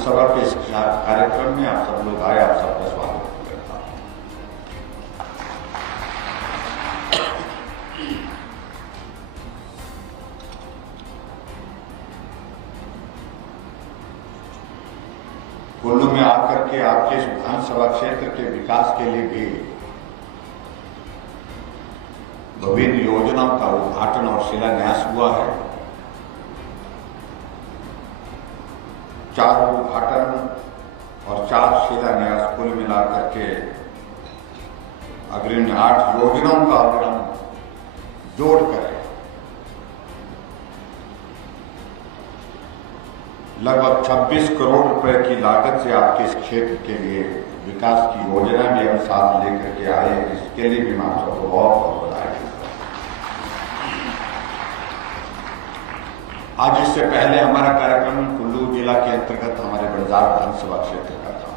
विधानसभा के इस कार्यक्रम में आप सब लोग आए, आप सबका स्वागत करता हूं। कुल्लू में आकर के आपके इस विधानसभा क्षेत्र के विकास के लिए भी विभिन्न योजनाओं का उद्घाटन और शिलान्यास हुआ है। 4 उद्घाटन और 4 शिलान्यास कुल मिलाकर के अग्रिम 8 योजनाओं का अगर हम जोड़ करें लगभग 26 करोड़ रुपए की लागत से आपके इस क्षेत्र के लिए विकास की योजना भी हम साथ लेकर के आए हैं। इसके लिए भी मैं आप सबको बहुत बहुत बधाई देता हूं। आज इससे पहले हमारा कार्यक्रम कुल्लू जिला के अंतर्गत हमारे बंजार विधानसभा क्षेत्र का था।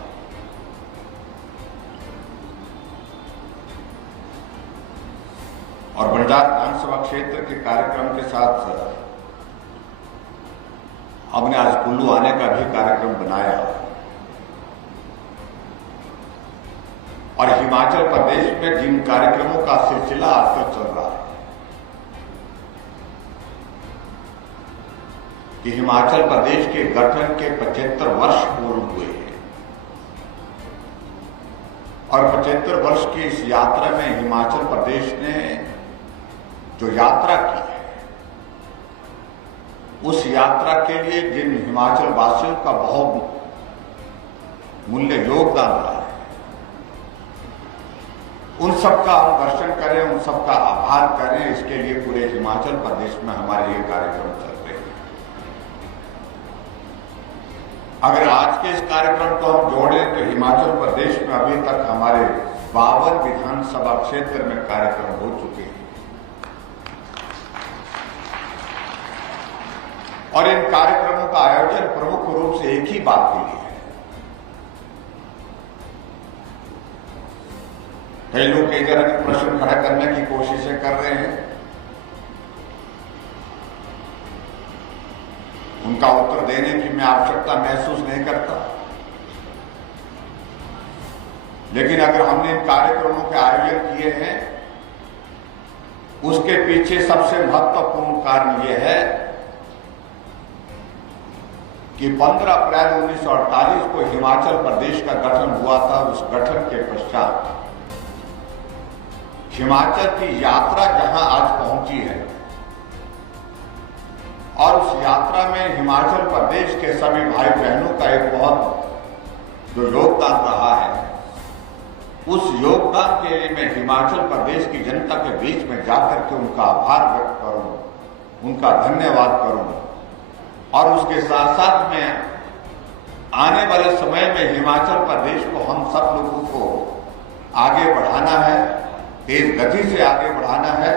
और बंजार विधानसभा क्षेत्र के कार्यक्रम के साथ हमने आज कुल्लू आने का भी कार्यक्रम बनाया और हिमाचल प्रदेश में जिन कार्यक्रमों का सिलसिला आजकल चल रहा है कि हिमाचल प्रदेश के गठन के 75 वर्ष पूर्ण हुए हैं और 75 वर्ष की इस यात्रा में हिमाचल प्रदेश ने जो यात्रा की है उस यात्रा के लिए जिन हिमाचल वासियों का बहुत मूल्य योगदान रहा है उन सबका हम दर्शन करें, उन सबका आभार करें। इसके लिए पूरे हिमाचल प्रदेश में हमारे ये कार्यक्रम चल रहे हैं। अगर आज के इस कार्यक्रम को हम जोड़ें तो हिमाचल प्रदेश में अभी तक हमारे 52 विधानसभा क्षेत्र में कार्यक्रम हो चुके हैं और इन कार्यक्रमों का आयोजन प्रमुख रूप से एक ही बात के लिए है। कई लोग कई तरह के प्रश्न खड़ा करने की कोशिशें कर रहे हैं, उनका उत्तर देने की मैं आवश्यकता महसूस नहीं करता। लेकिन अगर हमने इन कार्यक्रमों के आयोजन किए हैं उसके पीछे सबसे महत्वपूर्ण कारण यह है कि 15 अप्रैल 1948 को हिमाचल प्रदेश का गठन हुआ था। उस गठन के पश्चात हिमाचल की यात्रा जहां आज पहुंची है और उस यात्रा में हिमाचल प्रदेश के सभी भाई बहनों का एक बहुत जो योगदान रहा है, उस योगदान के लिए मैं हिमाचल प्रदेश की जनता के बीच में जाकर के उनका आभार व्यक्त करूं, उनका धन्यवाद करूं और उसके साथ साथ में आने वाले समय में हिमाचल प्रदेश को हम सब लोगों को आगे बढ़ाना है, तेज गति से आगे बढ़ाना है।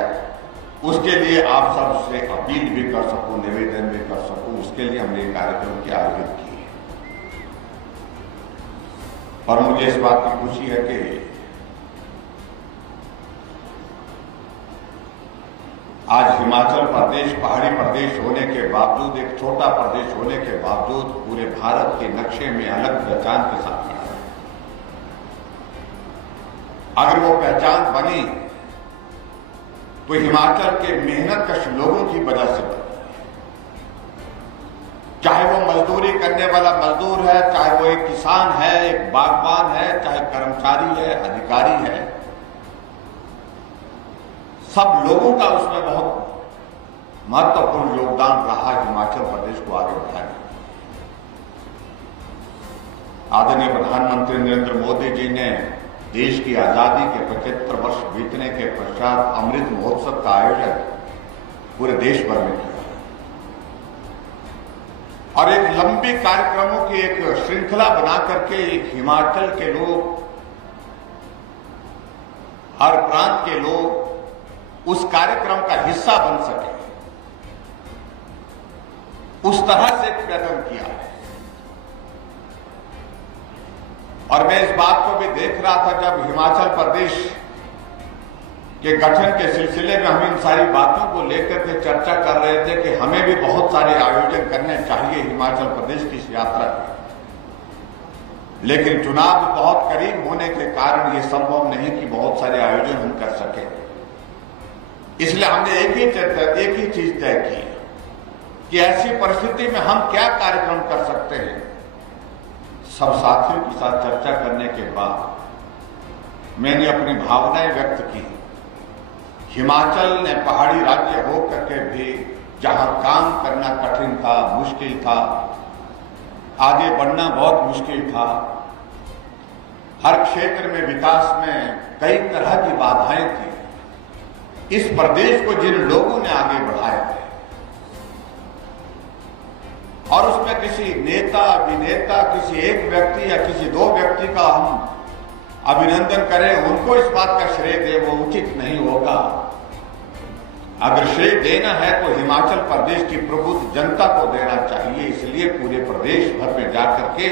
उसके लिए आप सबसे अपील भी कर सकूं, निवेदन भी कर सकूं, उसके लिए हमने ये कार्यक्रम की आयोजित की है। और मुझे इस बात की खुशी है कि आज हिमाचल प्रदेश पहाड़ी प्रदेश होने के बावजूद, एक छोटा प्रदेश होने के बावजूद पूरे भारत के नक्शे में अलग पहचान के साथ खड़ा है। अगर वो पहचान बनी तो हिमाचल के मेहनतकश लोगों की वजह से बनी। चाहे वो मजदूरी करने वाला मजदूर है, चाहे वो एक किसान है, एक बागबान है, चाहे कर्मचारी है, अधिकारी है, सब लोगों का उसमें बहुत महत्वपूर्ण योगदान रहा हिमाचल प्रदेश को आगे बढ़ाने। आदरणीय प्रधानमंत्री नरेंद्र मोदी जी ने देश की आजादी के 75 वर्ष बीतने के पश्चात अमृत महोत्सव का आयोजन पूरे देश भर में किया और एक लंबी कार्यक्रमों की एक श्रृंखला बना करके एक हिमाचल के लोग, हर प्रांत के लोग उस कार्यक्रम का हिस्सा बन सके, उस तरह से प्रयत्न किया है। और मैं इस बात को भी देख रहा था जब हिमाचल प्रदेश के गठन के सिलसिले में हम इन सारी बातों को लेकर के चर्चा कर रहे थे कि हमें भी बहुत सारे आयोजन करने चाहिए हिमाचल प्रदेश की इस यात्रा के। लेकिन चुनाव बहुत करीब होने के कारण ये संभव नहीं कि बहुत सारे आयोजन हम कर सके। इसलिए हमने एक ही चीज तय की कि ऐसी परिस्थिति में हम क्या कार्यक्रम कर सकते हैं। सब साथियों के साथ चर्चा करने के बाद मैंने अपनी भावनाएं व्यक्त की। हिमाचल ने पहाड़ी राज्य हो करके भी जहां काम करना कठिन था, मुश्किल था, आगे बढ़ना बहुत मुश्किल था, हर क्षेत्र में विकास में कई तरह की बाधाएं थी, इस प्रदेश को जिन लोगों ने आगे बढ़ाया है और उसमें किसी नेता, अभिनेता, किसी एक व्यक्ति या किसी दो व्यक्ति का हम अभिनंदन करें, उनको इस बात का श्रेय दे, वो उचित नहीं होगा। अगर श्रेय देना है तो हिमाचल प्रदेश की प्रबुद्ध जनता को देना चाहिए। इसलिए पूरे प्रदेश भर में जाकर के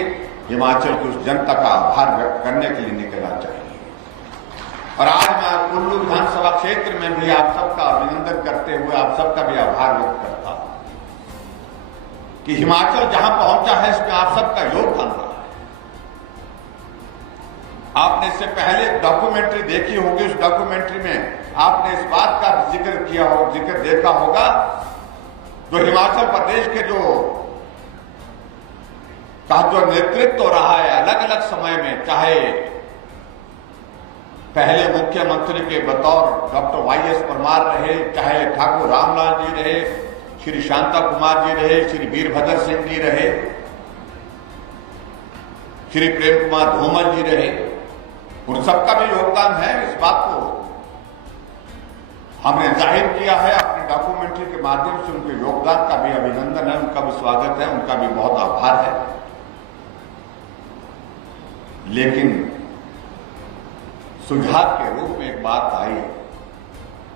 हिमाचल की उस जनता का आभार व्यक्त करने के लिए निकलना चाहिए। और आज मैं कुल्लू विधानसभा क्षेत्र में भी आप सबका अभिनंदन करते हुए आप सबका भी आभार व्यक्त करता हूं कि हिमाचल जहां पहुंचा है इसमें आप सबका योगदान रहा है। आपने इससे पहले डॉक्यूमेंट्री देखी होगी, उस डॉक्यूमेंट्री में आपने इस बात का जिक्र देखा होगा, जो हिमाचल प्रदेश के जो नेतृत्व रहा है अलग अलग समय में, चाहे पहले मुख्यमंत्री के बतौर डॉक्टर वाई.एस. परमार रहे, चाहे ठाकुर रामलाल जी रहे, श्री शांता कुमार जी रहे, श्री वीरभद्र सिंह जी रहे, श्री प्रेम कुमार धूमल जी रहे, उन सबका भी योगदान है। इस बात को हमने जाहिर किया है अपने डॉक्यूमेंट्री के माध्यम से। उनके योगदान का भी अभिनंदन है, उनका भी स्वागत है, उनका भी बहुत आभार है। लेकिन सुझाव के रूप में एक बात आई,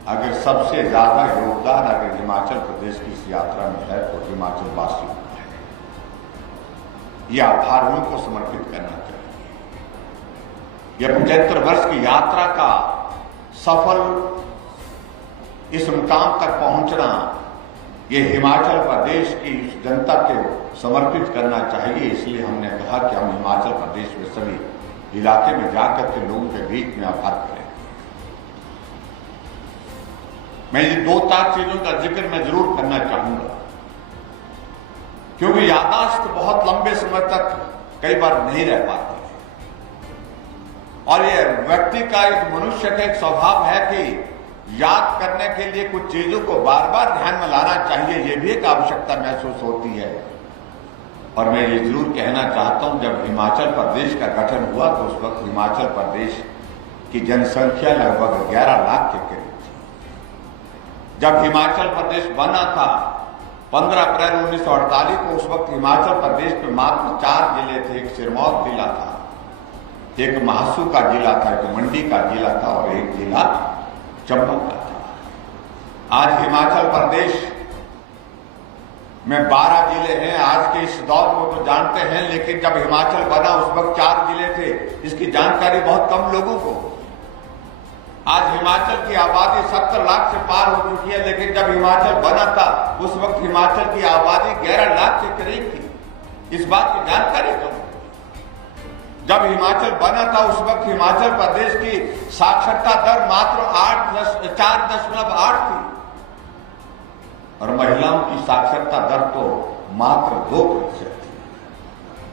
अगर सबसे ज्यादा योगदान अगर हिमाचल प्रदेश की इस यात्रा में है तो हिमाचल वासियों का है। यह आभार उनको समर्पित करना चाहिए। यह 75 वर्ष की यात्रा का सफल इस मुकाम तक पहुंचना, ये हिमाचल प्रदेश की जनता को समर्पित करना चाहिए। इसलिए हमने कहा कि हम हिमाचल प्रदेश में सभी इलाके में जाकर के लोगों के बीच में आभार करें। मैं ये 2-4 चीजों का जिक्र मैं जरूर करना चाहूंगा, क्योंकि यादाश्त बहुत लंबे समय तक कई बार नहीं रह पाती है। और ये व्यक्ति का, एक मनुष्य का एक स्वभाव है कि याद करने के लिए कुछ चीजों को बार बार ध्यान में लाना चाहिए, ये भी एक आवश्यकता महसूस होती है। और मैं ये जरूर कहना चाहता हूं, जब हिमाचल प्रदेश का गठन हुआ तो उस वक्त हिमाचल प्रदेश की जनसंख्या लगभग 11 लाख के करीब थी। जब हिमाचल प्रदेश बना था 15 अप्रैल 1948 को, उस वक्त हिमाचल प्रदेश में मात्र 4 जिले थे। एक सिरमौर जिला था, एक महासू का जिला था, एक मंडी का जिला था और एक जिला चंबा का था। आज हिमाचल प्रदेश में 12 जिले हैं। आज के इस दौर को तो जानते हैं, लेकिन जब हिमाचल बना उस वक्त 4 जिले थे। इसकी जानकारी बहुत कम लोगों को। आज हिमाचल की आबादी 70 लाख से पार हो चुकी है, लेकिन जब हिमाचल बना था उस वक्त हिमाचल की आबादी 11 लाख के करीब थी। इस बात की जानकारी कम। जब हिमाचल बना था उस वक्त हिमाचल प्रदेश की साक्षरता दर मात्र 4.8 थी और महिलाओं की साक्षरता दर तो मात्र 2% थी।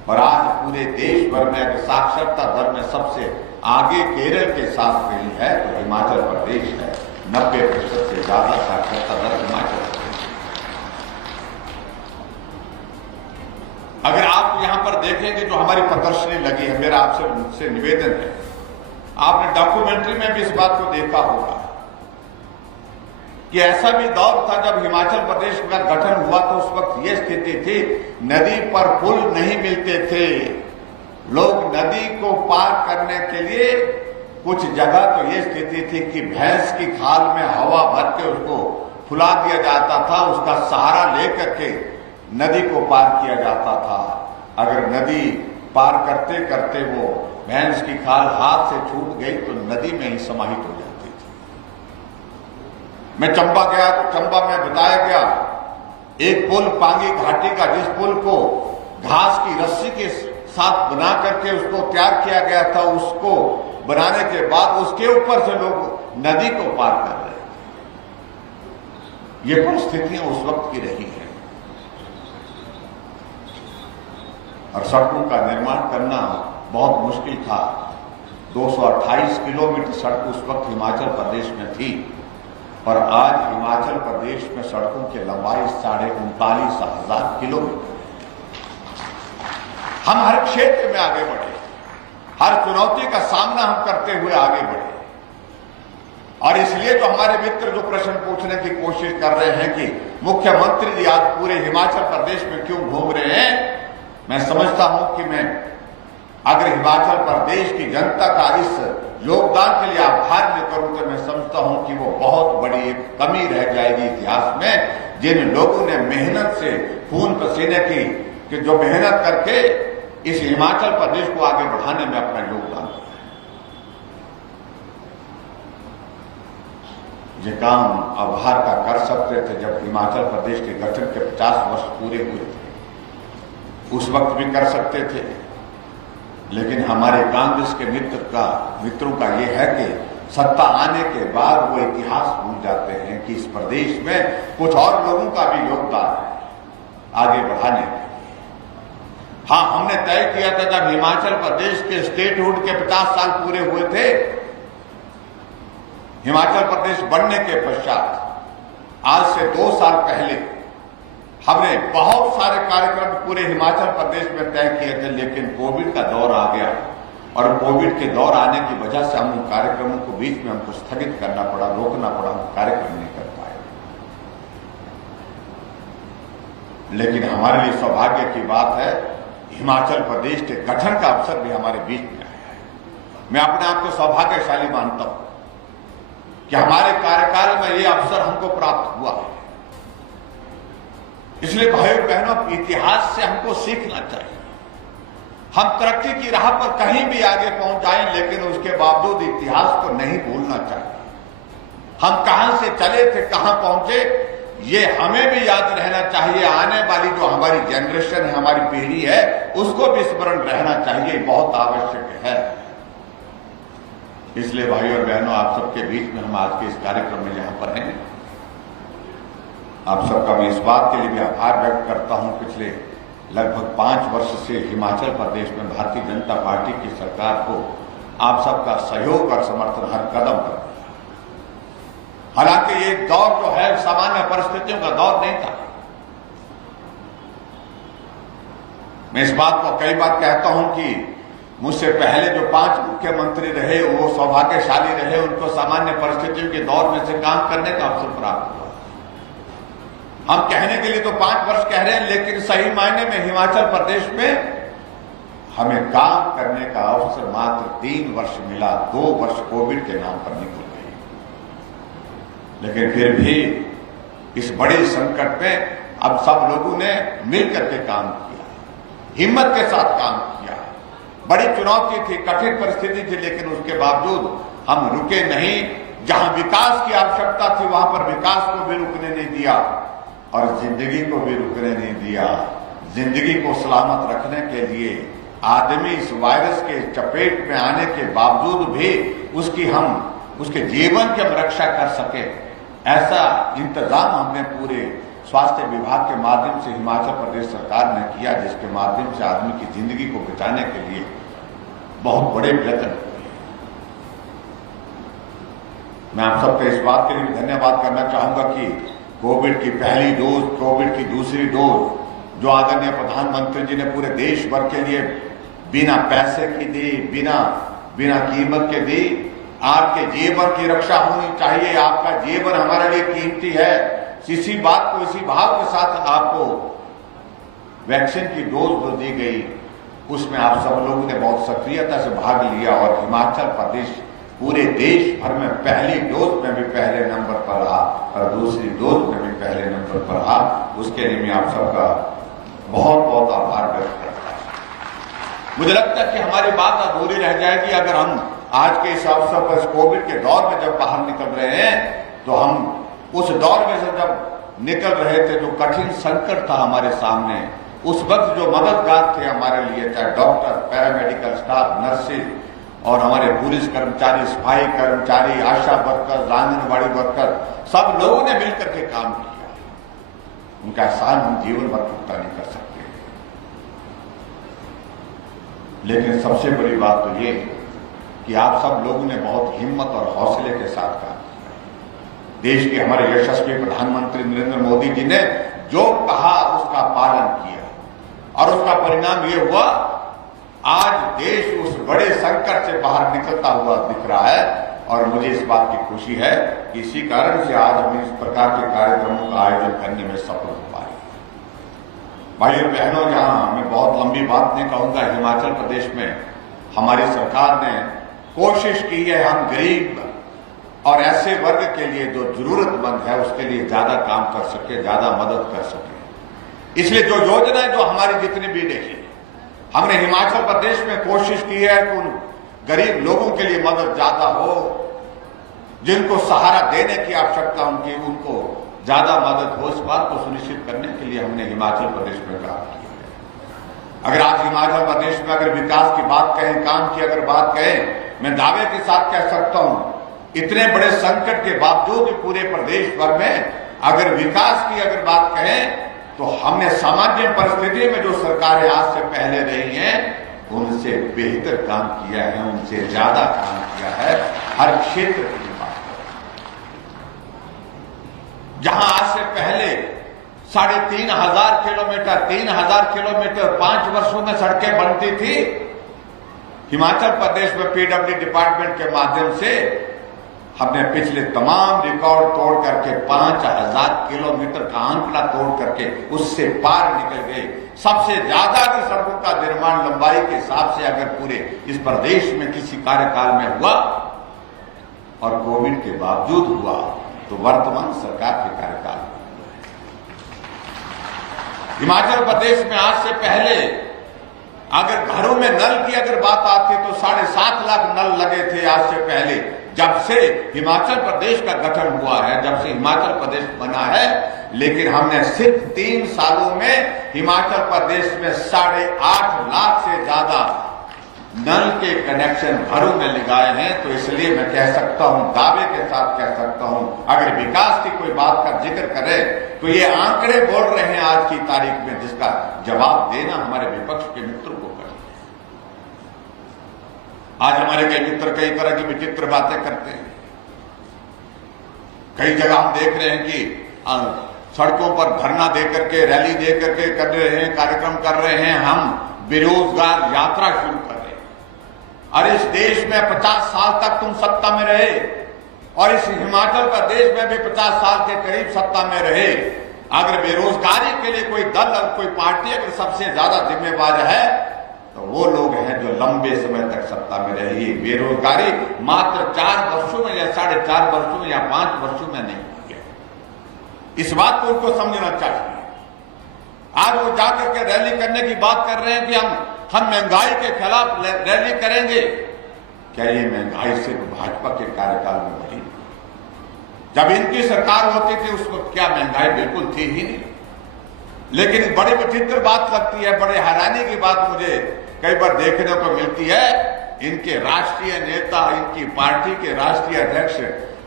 और आज पूरे देश भर में अगर साक्षरता दर में सबसे आगे केरल के साथ रही है तो हिमाचल प्रदेश है। 90% से ज्यादा साक्षरता दर हिमाचल प्रदेश। अगर आप यहां पर देखेंगे जो हमारी प्रदर्शनी लगी है, मेरा आपसे मुझसे निवेदन है, आपने डॉक्यूमेंट्री में भी इस बात को देखा होगा कि ऐसा भी दौर था जब हिमाचल प्रदेश का गठन हुआ तो उस वक्त ये स्थिति थी, नदी पर पुल नहीं मिलते थे। लोग नदी को पार करने के लिए कुछ जगह तो ये स्थिति थी कि भैंस की खाल में हवा भर के उसको फुला दिया जाता था, उसका सहारा लेकर के नदी को पार किया जाता था। अगर नदी पार करते करते वो भैंस की खाल हाथ से छूट गई तो नदी में ही समाहित हो जाती थी। मैं चंबा गया तो चंबा में बताया गया एक पुल पांगी घाटी का, जिस पुल को घास की रस्सी के साथ बना करके उसको तैयार किया गया था, उसको बनाने के बाद उसके ऊपर से लोग नदी को पार कर रहे थे। ये परिस्थितियां उस वक्त की रही है और सड़कों का निर्माण करना बहुत मुश्किल था। 228 किलोमीटर सड़क उस वक्त हिमाचल प्रदेश में थी और आज हिमाचल प्रदेश में सड़कों की लंबाई 39,500 किलोमीटर। हम हर क्षेत्र में आगे बढ़े, हर चुनौती का सामना हम करते हुए आगे बढ़े और इसलिए तो हमारे मित्र जो प्रश्न पूछने की कोशिश कर रहे हैं कि मुख्यमंत्री जी आज पूरे हिमाचल प्रदेश में क्यों घूम रहे हैं, मैं समझता हूं कि मैं अगर हिमाचल प्रदेश की जनता का इस योगदान के लिए आभार न करूं तो मैं समझता हूं कि वो बहुत बड़ी एक कमी रह जाएगी इतिहास में। जिन लोगों ने मेहनत से खून पसीने की जो मेहनत करके इस हिमाचल प्रदेश को आगे बढ़ाने में अपना योगदान दिया, ये काम आभार का कर सकते थे जब हिमाचल प्रदेश के गठन के 50 वर्ष पूरे हुए थे, उस वक्त भी कर सकते थे। लेकिन हमारे कांग्रेस के मित्रों का यह है कि सत्ता आने के बाद वो इतिहास भूल जाते हैं कि इस प्रदेश में कुछ और लोगों का भी योगदान है आगे बढ़ाने में। हाँ, हमने तय किया था जब हिमाचल प्रदेश के स्टेटहुड के 50 साल पूरे हुए थे, हिमाचल प्रदेश बनने के पश्चात आज से 2 साल पहले हमने बहुत सारे कार्यक्रम पूरे हिमाचल प्रदेश में तय किए थे, लेकिन कोविड का दौर आ गया और कोविड के दौर आने की वजह से हम उन कार्यक्रमों को बीच में हमको स्थगित करना पड़ा, रोकना पड़ा, हम कार्यक्रम नहीं कर पाए। लेकिन हमारे लिए सौभाग्य की बात है हिमाचल प्रदेश के गठन का अवसर भी हमारे बीच में आया है। मैं अपने आप को सौभाग्यशाली मानता हूं कि हमारे कार्यकाल में यह अवसर हमको प्राप्त हुआ है। इसलिए भाइयों बहनों, इतिहास से हमको सीखना चाहिए। हम तरक्की की राह पर कहीं भी आगे पहुंच जाएं, लेकिन उसके बावजूद इतिहास को नहीं भूलना चाहिए। हम कहां से चले थे, कहां पहुंचे, ये हमें भी याद रहना चाहिए। आने वाली जो हमारी जनरेशन है, हमारी पीढ़ी है, उसको भी स्मरण रहना चाहिए, बहुत आवश्यक है। इसलिए भाइयों और बहनों, आप सबके बीच में हम आज के इस कार्यक्रम में यहां पर हैं। आप सबका मैं इस बात के लिए भी आभार व्यक्त करता हूं, पिछले लगभग 5 वर्ष से हिमाचल प्रदेश में भारतीय जनता पार्टी की सरकार को आप सबका सहयोग और समर्थन हर कदम पर। हालांकि ये दौर जो है सामान्य परिस्थितियों का दौर नहीं था। मैं इस बात को कई बार कहता हूं कि मुझसे पहले जो 5 मुख्यमंत्री रहे वो सौभाग्यशाली रहे, उनको सामान्य परिस्थितियों के दौर में से काम करने का अवसर प्राप्त हुआ। हम कहने के लिए तो 5 वर्ष कह रहे हैं, लेकिन सही मायने में हिमाचल प्रदेश में हमें काम करने का अवसर मात्र 3 वर्ष मिला। 2 वर्ष कोविड के नाम पर निकल गए, लेकिन फिर भी इस बड़े संकट में अब सब लोगों ने मिलकर के काम किया, हिम्मत के साथ काम किया। बड़ी चुनौती थी, कठिन परिस्थिति थी, लेकिन उसके बावजूद हम रुके नहीं। जहां विकास की आवश्यकता थी वहां पर विकास को भी रुकने नहीं दिया और जिंदगी को भी रुकने नहीं दिया। जिंदगी को सलामत रखने के लिए आदमी इस वायरस के चपेट में आने के बावजूद भी उसके जीवन की हम रक्षा कर सके, ऐसा इंतजाम हमने पूरे स्वास्थ्य विभाग के माध्यम से हिमाचल प्रदेश सरकार ने किया, जिसके माध्यम से आदमी की जिंदगी को बचाने के लिए बहुत बड़े प्रयत्न हुए। मैं आप सबके इस बात के लिए भी धन्यवाद करना चाहूंगा कि कोविड की पहली डोज, कोविड की दूसरी डोज जो आदरणीय प्रधानमंत्री जी ने पूरे देश भर के लिए बिना पैसे की दी, बिना कीमत के दी। आपके जीवन की रक्षा होनी चाहिए, आपका जीवन हमारे लिए कीमती है। इसी बात को, इसी भाव के साथ आपको वैक्सीन की डोज जो दी गई, उसमें आप सब लोगों ने बहुत सक्रियता से भाग लिया और हिमाचल प्रदेश पूरे देश भर में पहली डोज में भी पहले नंबर पर रहा और दूसरी डोज में भी पहले नंबर पर रहा। उसके लिए मैं आप सबका बहुत बहुत आभार व्यक्त करता हूं। मुझे लगता है कि हमारी बात अधूरी रह जाएगी अगर हम आज के इस अवसर पर कोविड के दौर में जब बाहर निकल रहे हैं, तो हम उस दौर में से जब निकल रहे थे, जो कठिन संकट था हमारे सामने, उस वक्त जो मददगार थे हमारे लिए, चाहे डॉक्टर, पैरामेडिकल स्टाफ, नर्सेज और हमारे पुलिस कर्मचारी, सफाई कर्मचारी, आशा वर्कर, आंगनबाड़ी वर्कर, सब लोगों ने मिलकर के काम किया। उनका एहसान हम जीवन भर चुकता नहीं कर सकते। लेकिन सबसे बड़ी बात तो ये कि आप सब लोगों ने बहुत हिम्मत और हौसले के साथ काम किया। देश के हमारे यशस्वी प्रधानमंत्री नरेंद्र मोदी जी ने जो कहा उसका पालन किया और उसका परिणाम ये हुआ, आज देश उस बड़े संकट से बाहर निकलता हुआ दिख रहा है। और मुझे इस बात की खुशी है कि इसी कारण से आज हम इस प्रकार के कार्यक्रमों का आयोजन करने में सफल हो पाए। भाइयों बहनों, जहां मैं बहुत लंबी बात नहीं कहूंगा, हिमाचल प्रदेश में हमारी सरकार ने कोशिश की है हम गरीब और ऐसे वर्ग के लिए जो जरूरतमंद है उसके लिए ज्यादा काम कर सके, ज्यादा मदद कर सके। इसलिए जो योजनाएं जो हमारी जितनी भी देखी, हमने हिमाचल प्रदेश में कोशिश की है कि उन गरीब लोगों के लिए मदद ज्यादा हो, जिनको सहारा देने की आवश्यकता उनको ज्यादा मदद हो। इस बात को सुनिश्चित करने के लिए हमने हिमाचल प्रदेश में काम किया है। अगर आज हिमाचल प्रदेश में अगर विकास की बात कहें, काम की अगर बात कहें, मैं दावे के साथ कह सकता हूं, इतने बड़े संकट के बावजूद पूरे प्रदेश भर में अगर विकास की अगर बात कहें तो हमने सामान्य परिस्थिति में जो सरकारें आज से पहले रही हैं उनसे बेहतर काम किया है, उनसे ज्यादा काम किया है हर क्षेत्र की बात। जहां आज से पहले 3,500 किलोमीटर 3,000 किलोमीटर 5 वर्षों में सड़कें बनती थी, हिमाचल प्रदेश में पीडब्ल्यू डिपार्टमेंट के माध्यम से हमने पिछले तमाम रिकॉर्ड तोड़ करके 5,000 किलोमीटर का आंकड़ा तोड़ करके उससे पार निकल गए। सबसे ज्यादा अगर सड़कों का निर्माण लंबाई के हिसाब से अगर पूरे इस प्रदेश में किसी कार्यकाल में हुआ और कोविड के बावजूद हुआ तो वर्तमान सरकार के कार्यकाल में। हिमाचल प्रदेश में आज से पहले अगर घरों में नल की अगर बात आती तो 7.5 लाख नल लगे थे आज से पहले। जब से हिमाचल प्रदेश का गठन हुआ है, जब से हिमाचल प्रदेश बना है, लेकिन हमने सिर्फ 3 सालों में हिमाचल प्रदेश में 8.5 लाख से ज्यादा नल के कनेक्शन घरों में लगाए हैं। तो इसलिए मैं कह सकता हूं, दावे के साथ कह सकता हूं, अगर विकास की कोई बात का जिक्र करें तो ये आंकड़े बोल रहे हैं आज की तारीख में, जिसका जवाब देना हमारे विपक्ष के मित्रों को करें। आज हमारे कई मित्र कई तरह की विचित्र बातें करते हैं। कई जगह हम देख रहे हैं कि सड़कों पर धरना दे करके, रैली दे करके कर रहे हैं, कार्यक्रम कर रहे हैं, हम बेरोजगार यात्रा शुरू कर रहे हैं। अरे इस देश में 50 साल तक तुम सत्ता में रहे और इस हिमाचल प्रदेश में भी 50 साल के करीब सत्ता में रहे। अगर बेरोजगारी के लिए कोई दल और कोई पार्टी अगर सबसे ज्यादा जिम्मेवार है तो वो लोग हैं जो लंबे समय तक सत्ता में रहे। बेरोजगारी मात्र 4 वर्षों में या 4.5 वर्षों में या 5 वर्षों में नहीं हुई है। इस बात को उनको समझना चाहिए। आज वो जाकर के रैली करने की बात कर रहे हैं कि हम महंगाई के खिलाफ रैली करेंगे। क्या ये महंगाई सिर्फ भाजपा के कार्यकाल में बढ़ी? जब इनकी सरकार होती थी उस वक्त क्या महंगाई बिल्कुल थी ही नहीं। लेकिन बड़ी विचित्र बात लगती है, बड़े हैरानी की बात मुझे कई बार देखने को मिलती है। इनके राष्ट्रीय नेता, इनकी पार्टी के राष्ट्रीय अध्यक्ष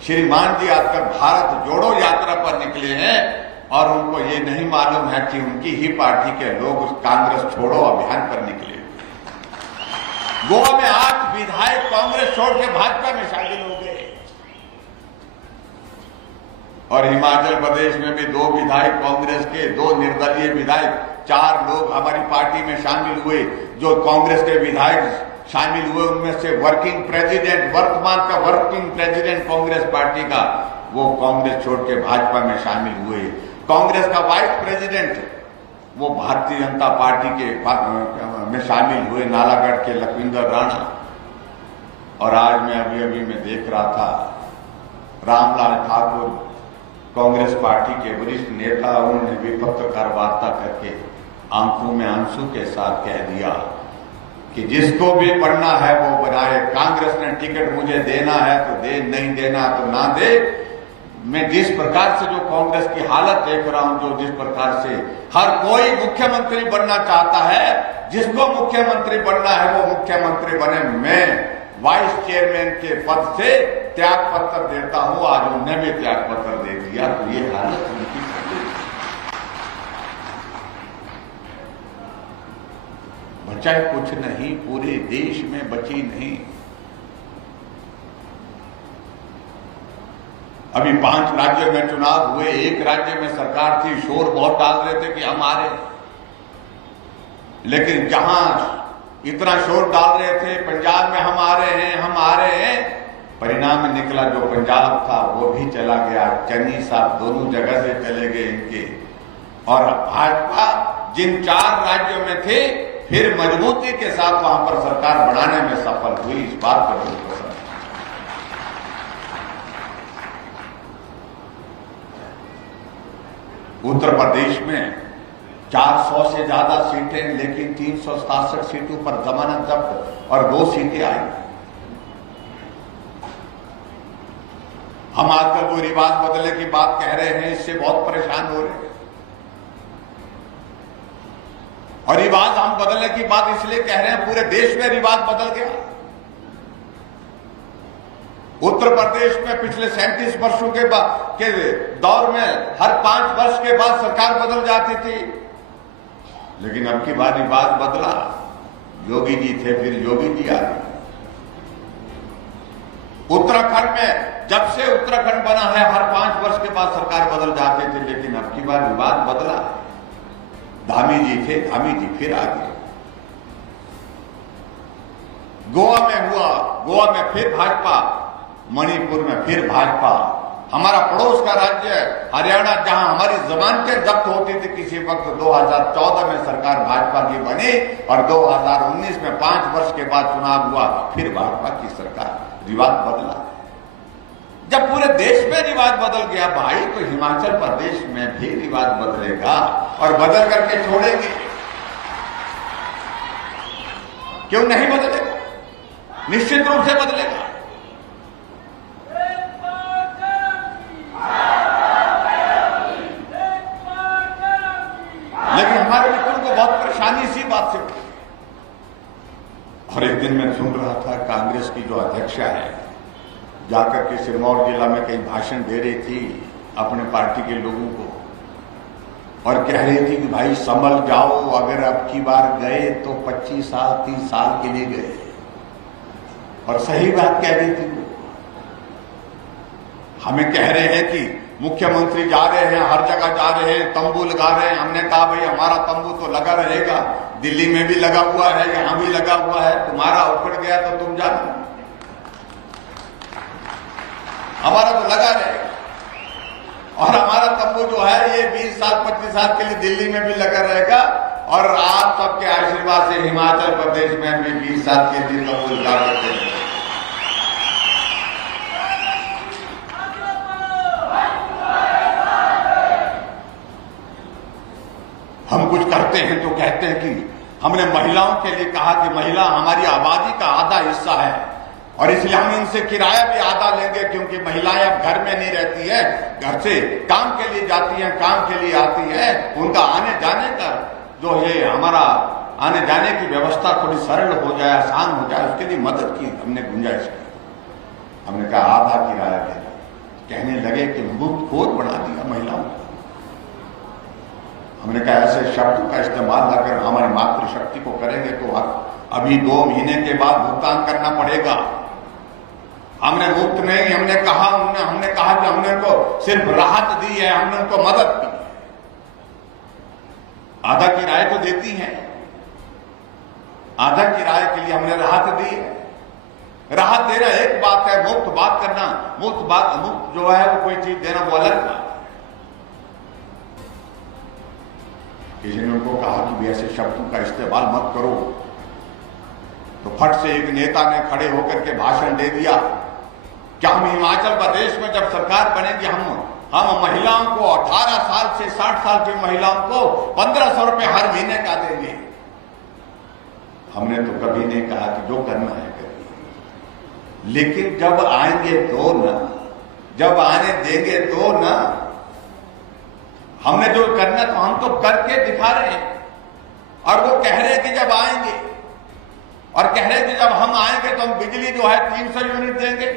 श्रीमान जी आजकल भारत जोड़ो यात्रा पर निकले हैं और उनको ये नहीं मालूम है कि उनकी ही पार्टी के लोग उस कांग्रेस छोड़ो अभियान पर निकले। गोवा में 8 विधायक कांग्रेस छोड़ के भाजपा में शामिल हो गए और हिमाचल प्रदेश में भी 2 विधायक कांग्रेस के, 2 निर्दलीय विधायक, 4 लोग हमारी पार्टी में शामिल हुए। जो कांग्रेस के विधायक शामिल हुए उनमें से वर्किंग प्रेसिडेंट, वर्तमान का वर्किंग प्रेसिडेंट कांग्रेस पार्टी का, वो कांग्रेस छोड़ के भाजपा में शामिल हुए। कांग्रेस का वाइस प्रेसिडेंट वो भारतीय जनता पार्टी के में शामिल हुए, नालागढ़ के लखविंदर राणा। और आज मैं अभी मैं देख रहा था रामलाल ठाकुर, कांग्रेस पार्टी के वरिष्ठ नेता, उन्होंने भी पत्रकार वार्ता करके आंखों में आंसू के साथ कह दिया कि जिसको भी पढ़ना है वो बनाए, कांग्रेस ने टिकट मुझे देना है तो दे, नहीं देना तो ना दे। मैं जिस प्रकार से जो कांग्रेस की हालत देख रहा हूं, जो जिस प्रकार से हर कोई मुख्यमंत्री बनना चाहता है, जिसको मुख्यमंत्री बनना है वो मुख्यमंत्री बने। मैं वाइस चेयरमैन के पद से त्याग पत्र देता हूं, आज उन्हें भी त्याग पत्र दे दिया। तो ये हालत उनकी बचा कुछ नहीं, पूरे देश में बची नहीं। अभी 5 राज्यों में चुनाव हुए, एक राज्य में सरकार थी, शोर बहुत डाल रहे थे कि हम आ रहे, लेकिन जहां इतना शोर डाल रहे थे पंजाब में हम आ रहे हैं, हम आ रहे हैं, परिणाम निकला जो पंजाब था वो भी चला गया। चन्नी साहब दोनों जगह से चले गए इनके। और भाजपा जिन 4 राज्यों में थे फिर मजबूती के साथ वहां पर सरकार बनाने में सफल हुई। इस बात पर बिल्कुल उत्तर प्रदेश में 400 से ज्यादा सीटें, लेकिन 367 सीटों पर जमानत जब्त और 2 सीटें आई। हम आजकल वो रिवाज बदलने की बात कह रहे हैं, इससे बहुत परेशान हो रहे हैं। और रिवाज हम बदलने की बात इसलिए कह रहे हैं, पूरे देश में रिवाज बदल गया। उत्तर प्रदेश में पिछले 37 वर्षों के दौर में हर 5 वर्ष के बाद सरकार बदल जाती थी, लेकिन अब की बार रिवाज बदला। योगी जी थे, फिर योगी जी आ गए। उत्तराखंड में जब से उत्तराखंड बना है हर 5 वर्ष के बाद सरकार बदल जाते थे, लेकिन अब की बार रिवाज बदला। धामी जी थे, धामी जी फिर आ गए। गोवा में हुआ, गोवा में फिर भाजपा, मणिपुर में फिर भाजपा। हमारा पड़ोस का राज्य हरियाणा, जहां हमारी जमानतें जब्त होती थी किसी वक्त, 2014 में सरकार भाजपा की बनी और 2019 में 5 वर्ष के बाद चुनाव हुआ, फिर भाजपा की सरकार। रिवाज बदला। जब पूरे देश में रिवाज बदल गया भाई, तो हिमाचल प्रदेश में भी रिवाज बदलेगा और बदल करके छोड़ेंगे। क्यों नहीं बदलेगा? निश्चित रूप से बदलेगा। लेकिन हमारे मित्रों को बहुत परेशानी इसी बात से हुई। और एक दिन मैं सुन रहा था, कांग्रेस की जो अध्यक्षा है जाकर के सिरमौर जिला में कहीं भाषण दे रही थी अपने पार्टी के लोगों को, और कह रही थी कि भाई संभल जाओ, अगर अब की बार गए तो 25 साल 30 साल के लिए गए। और सही बात कह रही थी। हमें कह रहे हैं कि मुख्यमंत्री जा रहे हैं, हर जगह जा रहे हैं, तंबू लगा रहे हैं। हमने कहा भाई हमारा तंबू तो लगा रहेगा, दिल्ली में भी लगा हुआ है, यहां भी लगा हुआ है। तुम्हारा उखड़ गया तो तुम जानो, हमारा तो लगा रहेगा। और हमारा तंबू जो है ये 20 साल 25 साल के लिए दिल्ली में भी लगा रहेगा। और आप सबके आशीर्वाद से हिमाचल प्रदेश में भी 20 साल के लिए तंबू लगा सकते हैं। हम कुछ करते हैं तो कहते हैं कि हमने महिलाओं के लिए कहा कि महिला हमारी आबादी का आधा हिस्सा है और इसलिए हम इनसे किराया भी आधा लेंगे, क्योंकि महिलाएं अब घर में नहीं रहती है, घर से काम के लिए जाती हैं, काम के लिए आती है। उनका आने जाने का जो है, हमारा आने जाने की व्यवस्था थोड़ी सरल हो जाए, आसान हो जाए, उसके लिए मदद की हमने गुंजाइश की। हमने कहा आधा किराया ले। कहने लगे कि मुफ्तखोर बना दिया महिलाओं को। हमने कहा ऐसे शब्द का इस्तेमाल न कर, हमारी मातृशक्ति को करेंगे तो अभी 2 महीने के बाद भुगतान करना पड़ेगा। हमने मुफ्त नहीं, हमने कहा कि हमने उनको सिर्फ राहत दी है, हमने उनको मदद की। आधा किराए तो देती हैं, आधा किराए के लिए हमने राहत दी है। राहत देना एक बात है, मुफ्त बात करना, मुफ्त जो है वो कोई चीज देना वो अलग बात। किसी ने उनको कहा कि भी ऐसे शब्दों का इस्तेमाल मत करो, तो फट से एक नेता ने खड़े होकर के भाषण दे दिया कि हम हिमाचल प्रदेश में जब सरकार बनेगी हम महिलाओं को 18 साल से 60 साल की महिलाओं को 1500 रुपए हर महीने का देंगे। हमने तो कभी नहीं कहा कि जो करना है करिए, लेकिन जब आएंगे तो ना, जब आने देंगे तो ना, हमने जो करना तो हम तो करके दिखा रहे हैं। और वो कह रहे हैं कि जब आएंगे, और कह रहे हैं कि जब हम आएंगे तो हम बिजली जो है 300 यूनिट देंगे।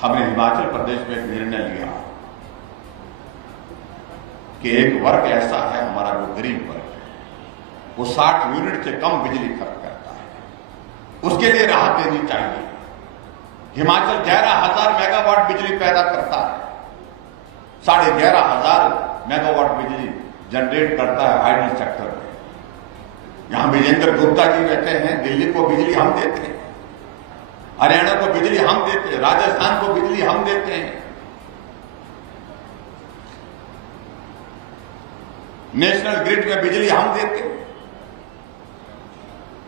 हमने हिमाचल प्रदेश में एक निर्णय लिया कि एक वर्ग ऐसा है हमारा जो गरीब वर्ग है, वो 60 यूनिट से कम बिजली खर्च करता है, उसके लिए राहत देनी चाहिए। हिमाचल 11,000 मेगावाट बिजली पैदा करता है, 11,500 मेगावाट बिजली जनरेट करता है हाइडल सेक्टर में। यहां विजेंद्र गुप्ता जी रहते हैं, दिल्ली को बिजली हम देते हैं, हरियाणा को बिजली हम देते हैं, राजस्थान को बिजली हम देते हैं। नेशनल ग्रिड में बिजली हम देते हैं।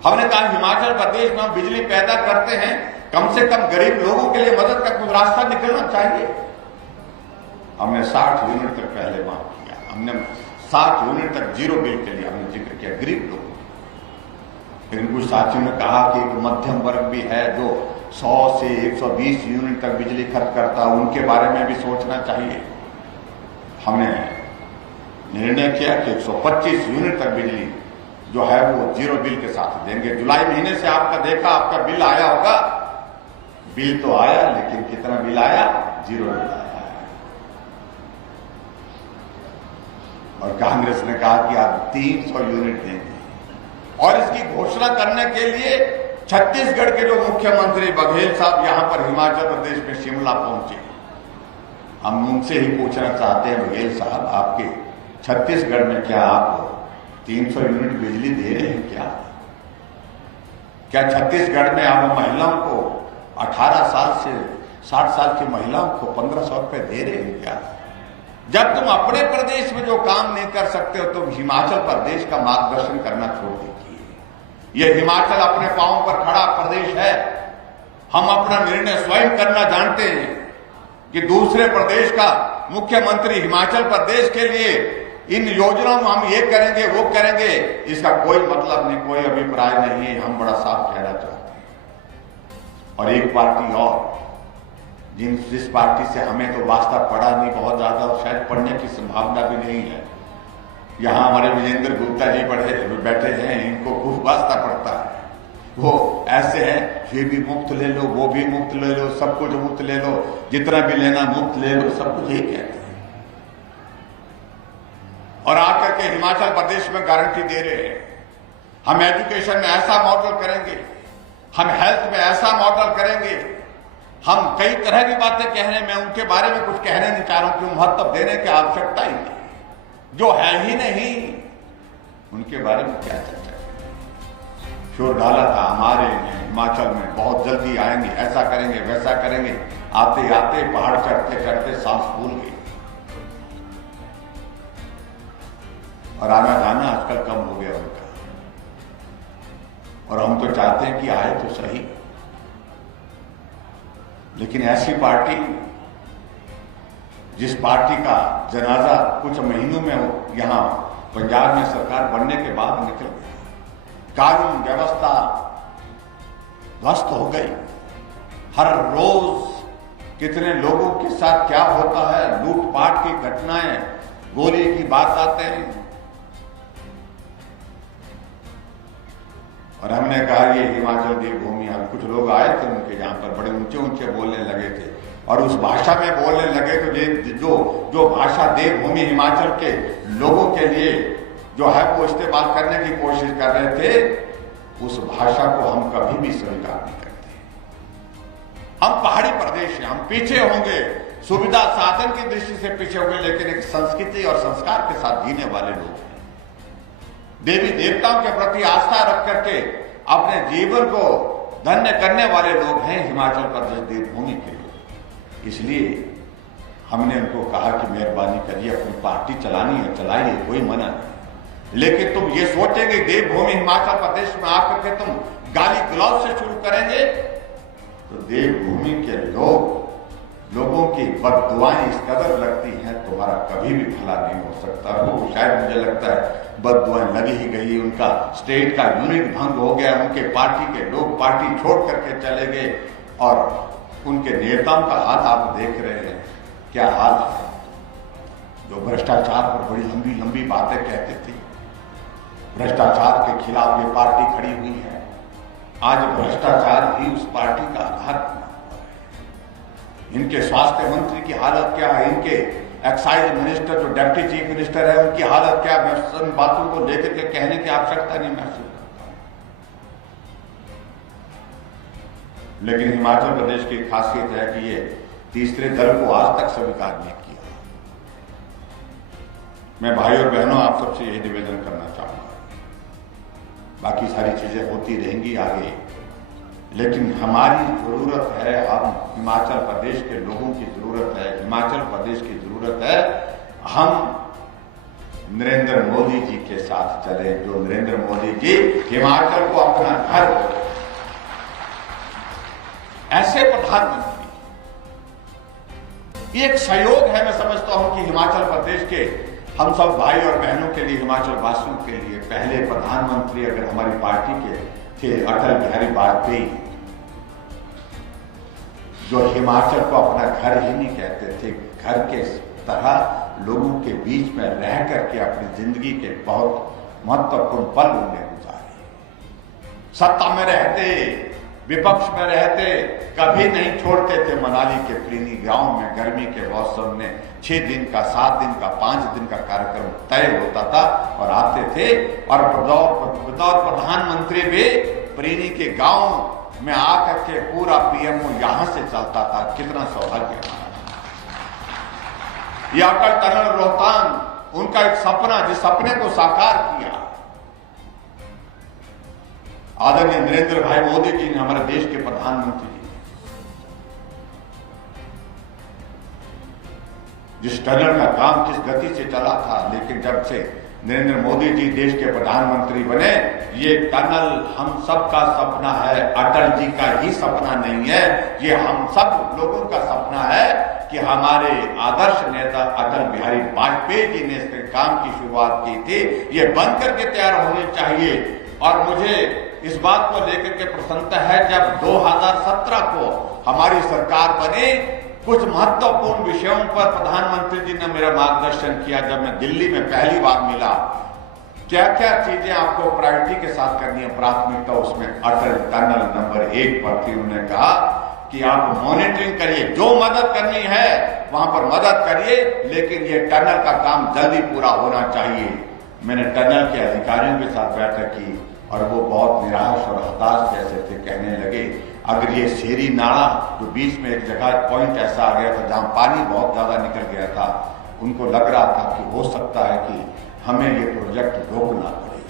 हमने कहा हिमाचल प्रदेश में हम बिजली पैदा करते हैं, कम से कम गरीब लोगों के लिए मदद का कुछ रास्ता निकलना चाहिए। हमने 60 यूनिट तक पहले माफ किया, हमने 60 यूनिट तक जीरो बिल के लिए हमने जिक्र किया गरीब लोगों। लेकिन कुछ साथियों ने कहा कि एक मध्यम वर्ग भी है जो 100 से 120 यूनिट तक बिजली खर्च करता है, उनके बारे में भी सोचना चाहिए। हमने निर्णय किया कि 125 यूनिट तक बिजली जो है वो जीरो बिल के साथ देंगे। जुलाई महीने से आपका देखा, आपका बिल आया होगा, बिल तो आया, लेकिन कितना बिल आया? जीरो बिल आया। और कांग्रेस ने कहा कि आप 300 यूनिट देंगे। और इसकी घोषणा करने के लिए छत्तीसगढ़ के जो मुख्यमंत्री बघेल साहब यहां पर हिमाचल प्रदेश में शिमला पहुंचे। हम उनसे ही पूछना चाहते हैं, बघेल साहब आपके छत्तीसगढ़ में क्या आप 300 यूनिट बिजली दे रहे हैं क्या? क्या छत्तीसगढ़ में आप महिलाओं को 18 साल से 60 साल की महिलाओं को 1500 रुपए दे रहे हैं क्या? जब तुम अपने प्रदेश में जो काम नहीं कर सकते हो तो हिमाचल प्रदेश का मार्गदर्शन करना छोड़ दीजिए। यह हिमाचल अपने पांवों पर खड़ा प्रदेश है। हम अपना निर्णय स्वयं करना जानते हैं कि दूसरे प्रदेश का मुख्यमंत्री हिमाचल प्रदेश के लिए इन योजनाओं में हम ये करेंगे वो करेंगे, इसका कोई मतलब नहीं, कोई अभिप्राय नहीं है। हम बड़ा साफ कहना चाहते हैं। और एक पार्टी और जिस पार्टी से हमें तो वास्ता पड़ा नहीं बहुत ज्यादा, और शायद पढ़ने की संभावना भी नहीं है। यहां हमारे विजेंद्र गुप्ता जी बैठे हैं, इनको खूब वास्ता पड़ता है। वो ऐसे हैं, ये भी मुफ्त ले लो, वो भी मुफ्त ले लो, सब कुछ मुफ्त ले लो, जितना भी लेना मुफ्त ले लो, सब कुछ ये कहते हैं। और आकर के हिमाचल प्रदेश में गारंटी दे रहे हैं, हम एजुकेशन में ऐसा मॉडल करेंगे, हम हेल्थ में ऐसा मॉडल करेंगे, हम कई तरह की बातें कह रहे हैं। मैं उनके बारे में कुछ कहने नहीं चाह रहा हूं कि महत्व देने की आवश्यकता ही नहीं, जो है ही नहीं उनके बारे में क्या चर्चा करें। शोर डाला था हमारे हिमाचल में बहुत जल्दी आएंगे, ऐसा करेंगे वैसा करेंगे, आते आते पहाड़ चढ़ते चढ़ते सांस फूल गई। और आना जाना आजकल कम हो गया उनका। और हम तो चाहते हैं कि आए तो सही, लेकिन ऐसी पार्टी जिस पार्टी का जनाजा कुछ महीनों में यहां पंजाब में सरकार बनने के बाद निकल गया, कानून व्यवस्था ध्वस्त हो गई, हर रोज कितने लोगों के साथ क्या होता है, लूटपाट की घटनाएं, गोली की बात आते हैं। और हमने कहा ये हिमाचल देवभूमि, हम कुछ लोग आए थे उनके यहाँ पर, बड़े ऊंचे ऊंचे बोलने लगे थे और उस भाषा में बोलने लगे तो जो भाषा देवभूमि हिमाचल के लोगों के लिए जो है वो इस्तेमाल करने की कोशिश कर रहे थे, उस भाषा को हम कभी भी स्वीकार नहीं करते। हम पहाड़ी प्रदेश हैं, हम पीछे होंगे, सुविधा साधन की दृष्टि से पीछे होंगे, लेकिन एक संस्कृति और संस्कार के साथ जीने वाले लोग हैं। देवी देवताओं के प्रति आस्था रख करके अपने जीवन को धन्य करने वाले लोग हैं हिमाचल प्रदेश देवभूमि के लोग। इसलिए हमने उनको कहा कि मेहरबानी करिए, अपनी पार्टी चलानी है चलाइए, कोई मना नहीं, लेकिन तुम ये सोचेंगे देवभूमि हिमाचल प्रदेश में आकर के तुम गाली गलौज से शुरू करेंगे तो देवभूमि के लोगों की बददुआएं इस कदर लगती हैं, तुम्हारा कभी भी भला नहीं हो सकता। वो शायद मुझे लगता है बददुआएं लगी ही गई, उनका स्टेट का यूनिट भंग हो गया, उनके पार्टी के लोग पार्टी छोड़ करके चले गए और उनके नेताओं का हाल आप देख रहे हैं, क्या हाल है। जो भ्रष्टाचार पर बड़ी लंबी लंबी बातें कहते थे, भ्रष्टाचार के खिलाफ ये पार्टी खड़ी हुई है। आज भ्रष्टाचार ही उस पार्टी का आधार बना हुआ है। इनके स्वास्थ्य मंत्री की हालत क्या है, इनके एक्साइज मिनिस्टर जो डिप्टी चीफ मिनिस्टर है उनकी हालत क्या। मैं उन बातों को लेकर के कहने की आवश्यकता नहीं महसूस करता हूं। लेकिन हिमाचल प्रदेश की खासियत है कि ये तीसरे दल को आज तक स्वीकार नहीं किया। मैं भाई और बहनों आप सबसे यही निवेदन करना चाहूंगा, बाकी सारी चीजें होती रहेंगी आगे, लेकिन हमारी जरूरत है, हम हिमाचल प्रदेश के लोगों की जरूरत है, हिमाचल प्रदेश की जरूरत है, हम नरेंद्र मोदी जी के साथ चले। जो नरेंद्र मोदी जी हिमाचल को अपना घर, ऐसे प्रधानमंत्री, ये एक सहयोग है। मैं समझता हूं कि हिमाचल प्रदेश के हम सब भाई और बहनों के लिए, हिमाचल वासियों के लिए पहले प्रधानमंत्री अगर हमारी पार्टी के थे अटल बिहारी वाजपेयी, जो हिमाचल को अपना घर ही नहीं कहते थे, घर के तरह लोगों के बीच में रह करके अपनी जिंदगी के बहुत महत्वपूर्ण पल उन्हें गुजारे। सत्ता में रहते, विपक्ष में रहते, कभी नहीं छोड़ते थे मनाली के प्रीनी गांव में गर्मी के मौसम में 6 दिन का, 7 दिन का, 5 दिन का कार्यक्रम तय होता था और आते थे। और बतौर प्रधानमंत्री भी प्रीनी के गांव में आकर के पूरा पीएमओ यहां से चलता था। कितना सौभाग्य हमारा। ये अटल टनल रोहतांग उनका एक सपना, जिस सपने को साकार किया आदरणीय नरेंद्र भाई मोदी जी ने, हमारे देश के प्रधानमंत्री जी, जिस टनल का काम किस गति से चला था, लेकिन जब से नरेंद्र मोदी जी देश के प्रधानमंत्री बने, ये टनल हम सबका सपना है, अटल जी का ही सपना नहीं है, ये हम सब लोगों का सपना है कि हमारे आदर्श नेता अटल बिहारी वाजपेयी जी ने इसके काम की शुरुआत की थी, ये बनकर के तैयार होने चाहिए। और मुझे इस बात को लेकर के प्रसन्नता है, जब 2017 को हमारी सरकार बनी, कुछ महत्वपूर्ण विषयों पर प्रधानमंत्री जी ने मेरा मार्गदर्शन किया। जब मैं दिल्ली में पहली बार मिला, क्या क्या चीजें आपको प्रायोरिटी के साथ करनी है, प्राथमिकता, उसमें अटल टनल नंबर 1 पर थी। उन्होंने कहा कि आप मॉनिटरिंग करिए, जो मदद करनी है वहां पर मदद करिए, लेकिन ये टनल का काम जल्दी पूरा होना चाहिए। मैंने टनल के अधिकारियों के साथ बैठक की और वो बहुत निराश और हताश जैसे थे। कहने लगे, अगर ये शेरी नाला जो बीच में एक जगह पॉइंट ऐसा आ गया था जहां पानी बहुत ज्यादा निकल गया था, उनको लग रहा था कि हो सकता है कि हमें ये प्रोजेक्ट रोकना पड़े।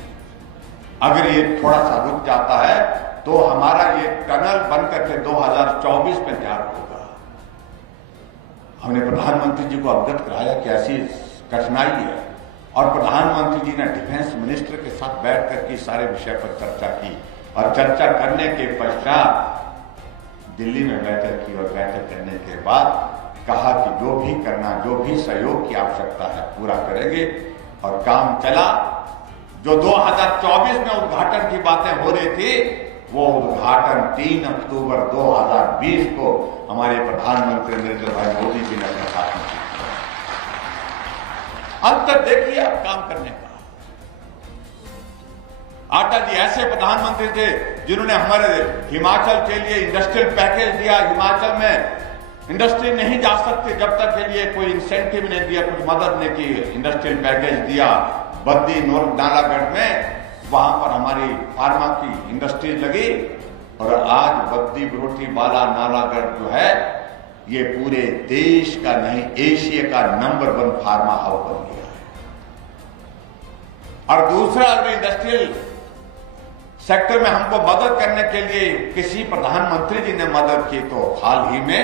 अगर ये थोड़ा सा रुक जाता है तो हमारा ये टनल बनकर के 2024 में तैयार होगा। हमने प्रधानमंत्री जी को अवगत कराया कि ऐसी कठिनाई है, और प्रधानमंत्री जी ने डिफेंस मिनिस्टर के साथ बैठ कर सारे विषय पर चर्चा की, और चर्चा करने के पश्चात दिल्ली में बैठक की, और बैठक करने के बाद कहा कि जो भी करना, जो भी सहयोग की आवश्यकता है पूरा करेंगे। और काम चला। जो 2024 में उद्घाटन की बातें हो रही थी, वो उद्घाटन 3 अक्टूबर 2020 को हमारे प्रधानमंत्री नरेंद्र भाई मोदी जी ने अपने साथ में किया। अंतर देखिए आप काम करने का। अटल जी ऐसे प्रधानमंत्री थे जिन्होंने हमारे हिमाचल के लिए इंडस्ट्रियल पैकेज दिया। हिमाचल में इंडस्ट्री नहीं जा सकती जब तक के लिए कोई इंसेंटिव नहीं दिया, कुछ मदद नहीं की। इंडस्ट्रियल पैकेज दिया बद्दी नालागढ़ में, वहां पर हमारी फार्मा की इंडस्ट्री लगी, और आज बद्दी बरोटी बाला नालागढ़ जो है ये पूरे देश का नहीं, एशिया का नंबर 1 फार्मा हब बन गया है। और दूसरा, अगर इंडस्ट्रियल सेक्टर में हमको मदद करने के लिए किसी प्रधानमंत्री जी ने मदद की, तो हाल ही में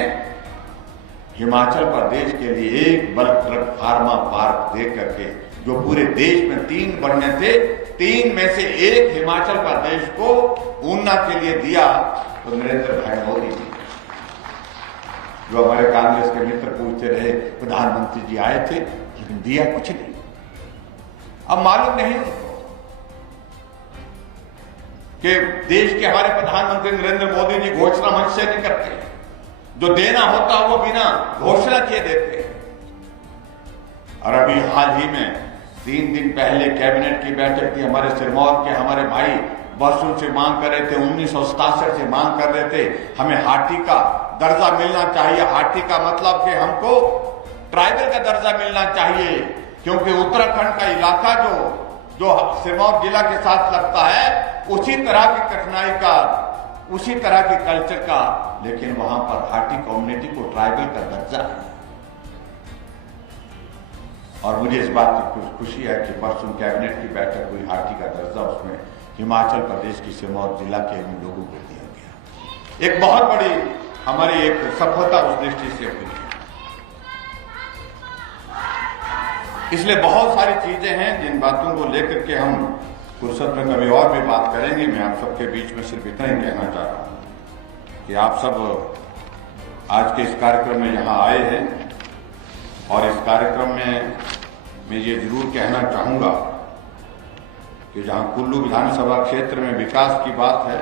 हिमाचल प्रदेश के लिए एक बल्क फार्मा पार्क दे करके, जो पूरे देश में 3 बनने थे, 3 में से 1 हिमाचल प्रदेश को ऊना के लिए दिया, तो नरेंद्र भाई मोदी जी, जो हमारे कांग्रेस के मित्र पूछते रहे प्रधानमंत्री जी आए थे लेकिन दिया कुछ नहीं। अब मालूम नहीं उनको कि देश के हमारे प्रधानमंत्री नरेंद्र मोदी जी घोषणा मंच से नहीं करते, जो देना होता वो बिना घोषणा किए देते हैं। और अभी हाल ही में 3 दिन पहले कैबिनेट की बैठक थी, हमारे सिरमौर के हमारे भाई वर्षों से मांग कर रहे थे, 1967 से मांग कर रहे थे, हमें हाटी का दर्जा मिलना चाहिए। हाटी का मतलब कि हमको ट्राइबल का दर्जा मिलना चाहिए, क्योंकि उत्तराखंड का इलाका जो सिरमौर जिला के साथ लगता है, उसी तरह की कठिनाई का, उसी तरह के कल्चर का, लेकिन वहां पर हाटी कम्युनिटी को ट्राइबल का दर्जा है। और मुझे इस बात की खुशी है कि परसों कैबिनेट की बैठक हुई, हाटी का दर्जा उसमें हिमाचल प्रदेश की सिरमौर जिला के इन लोगों को दिया गया। एक बहुत बड़ी हमारी एक सफलता उस दृष्टि से हुई। इसलिए बहुत सारी चीजें हैं जिन बातों को लेकर के हम फुर्सत में कभी और भी बात करेंगे। मैं आप सबके बीच में सिर्फ इतना ही कहना चाह रहा हूं कि आप सब आज के इस कार्यक्रम में यहां आए हैं, और इस कार्यक्रम में मैं ये जरूर कहना चाहूंगा कि जहां कुल्लू विधानसभा क्षेत्र में विकास की बात है,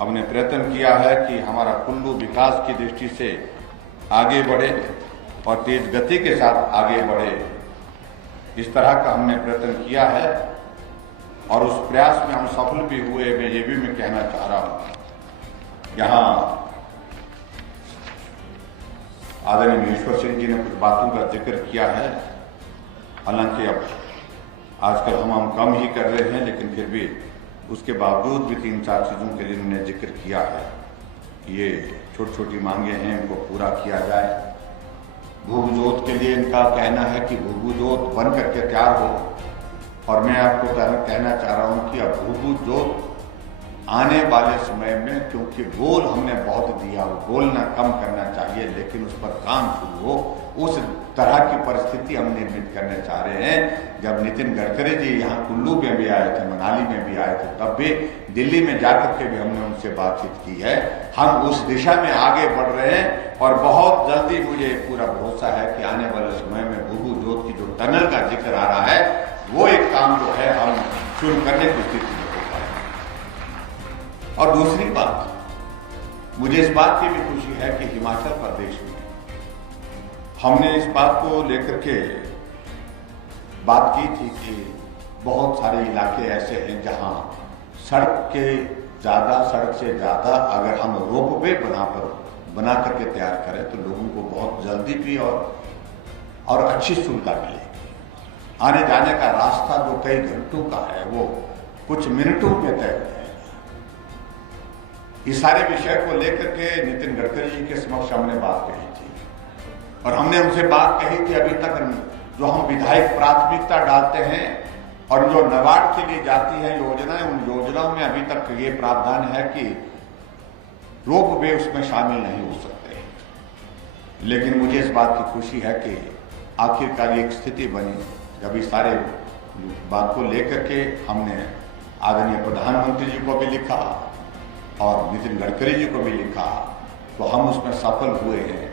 हमने प्रयत्न किया है कि हमारा कुल्लू विकास की दृष्टि से आगे बढ़े और तेज गति के साथ आगे बढ़े। इस तरह का हमने प्रयत्न किया है और उस प्रयास में हम सफल भी हुए। मैं ये भी मैं कहना चाह रहा हूं, यहाँ आदरणीय महेश्वर सिंह जी ने कुछ बातों का जिक्र किया है, हालांकि अब आजकल हम कम ही कर रहे हैं, लेकिन फिर भी उसके बावजूद भी 3-4 चीजों के लिए उन्होंने जिक्र किया है। ये छोटी छोटी मांगे हैं, इनको पूरा किया जाए। भूगु जोत के लिए इनका कहना है कि भूगु जोत बन करके तैयार हो, और मैं आपको कहना चाह रहा हूं कि अब भूगु जोत आने वाले समय में, क्योंकि गोल हमने बहुत दिया, वो गोल ना कम करना चाहिए, लेकिन उस पर काम शुरू हो, उस तरह की परिस्थिति हम निर्मित करने चाह रहे हैं। जब नितिन गडकरी जी यहाँ कुल्लू में भी आए थे, मनाली में भी आए थे, तब भी दिल्ली में जाकर के भी हमने उनसे बातचीत की है। हम उस दिशा में आगे बढ़ रहे हैं और बहुत जल्दी मुझे पूरा भरोसा है कि आने वाले समय में भूगु जोत की जो टनल का जिक्र आ रहा है, वो एक काम जो है हम शुरू करने की स्थिति में होता है। और दूसरी बात, मुझे इस बात की भी खुशी है कि हिमाचल प्रदेश में हमने इस बात को लेकर के बात की थी कि बहुत सारे इलाके ऐसे हैं जहां सड़क से ज्यादा अगर हम रोपवे बना करके तैयार करें तो लोगों को बहुत जल्दी भी और अच्छी सुविधा मिलेगी। आने जाने का रास्ता जो कई घंटों का है वो कुछ मिनटों में तय हो जाएगा। इस सारे विषय को लेकर के नितिन गडकरी जी के समक्ष हमने बात कही थी, और हमने उनसे बात कही थी अभी तक जो हम विधायक प्राथमिकता डालते हैं और जो नाबार्ड के लिए जाती है योजनाएं, उन योजनाओं में अभी तक ये प्रावधान है कि रोपवे उसमें शामिल नहीं हो सकते। लेकिन मुझे इस बात की खुशी है कि आखिरकार एक स्थिति बनी जब इस सारे बात को लेकर के हमने आदरणीय प्रधानमंत्री जी को भी लिखा और नितिन गडकरी जी को भी लिखा, तो हम उसमें सफल हुए हैं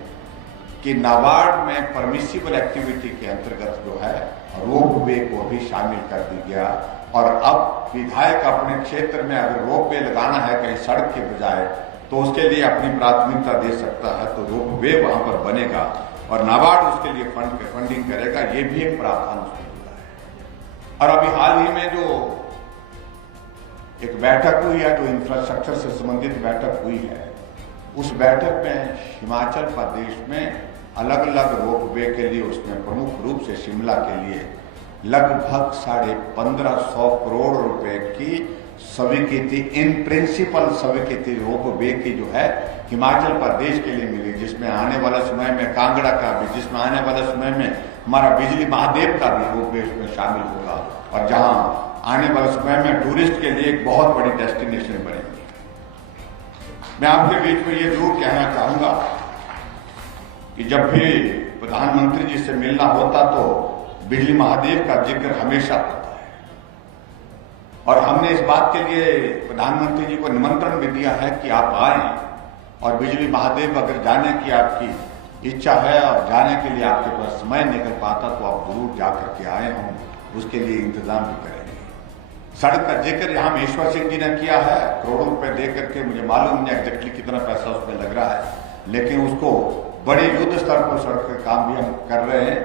कि नाबार्ड में परमिसिबल एक्टिविटी के अंतर्गत जो है रोपवे को भी शामिल कर दिया गया। और अब विधायक अपने क्षेत्र में अगर रोपवे लगाना है कहीं सड़क के बजाय, तो उसके लिए अपनी प्राथमिकता दे सकता है, तो रोपवे वहां पर बनेगा और नाबार्ड उसके लिए फंडिंग करेगा। ये भी एक प्रावधान उसमें जुड़ा है। और अभी हाल ही में जो एक बैठक हुई है, जो इंफ्रास्ट्रक्चर से संबंधित बैठक हुई है, उस बैठक में हिमाचल प्रदेश में अलग अलग रोपवे के लिए उसमें प्रमुख रूप से शिमला के लिए लगभग 1550 करोड़ रुपए की स्वीकृति, इन प्रिंसिपल स्वीकृति रोपवे की जो है हिमाचल प्रदेश के लिए मिली, जिसमें आने वाले समय में कांगड़ा का भी, जिसमें आने वाले समय में हमारा बिजली महादेव का भी रोपवे उसमें शामिल होगा, और जहां आने वाले समय में टूरिस्ट के लिए एक बहुत बड़ी डेस्टिनेशन बनेगी। मैं आपके बीच में ये जरूर कहना चाहूंगा कि जब भी प्रधानमंत्री जी से मिलना होता तो बिजली महादेव का जिक्र हमेशा होता है, और हमने इस बात के लिए प्रधानमंत्री जी को निमंत्रण भी दिया है कि आप आए, और बिजली महादेव अगर जाने की आपकी इच्छा है और जाने के लिए आपके पास समय निकल पाता तो आप जरूर जाकर के आए, हम उसके लिए इंतजाम भी करेंगे। सड़क का जिक्र यहाँ महेश्वर सिंह जी ने किया है, करोड़ों रुपए दे करके, मुझे मालूम नहीं एग्जैक्टली कितना पैसा उसमें लग रहा है, लेकिन उसको बड़े युद्ध स्तर पर सड़क का काम भी हम कर रहे हैं।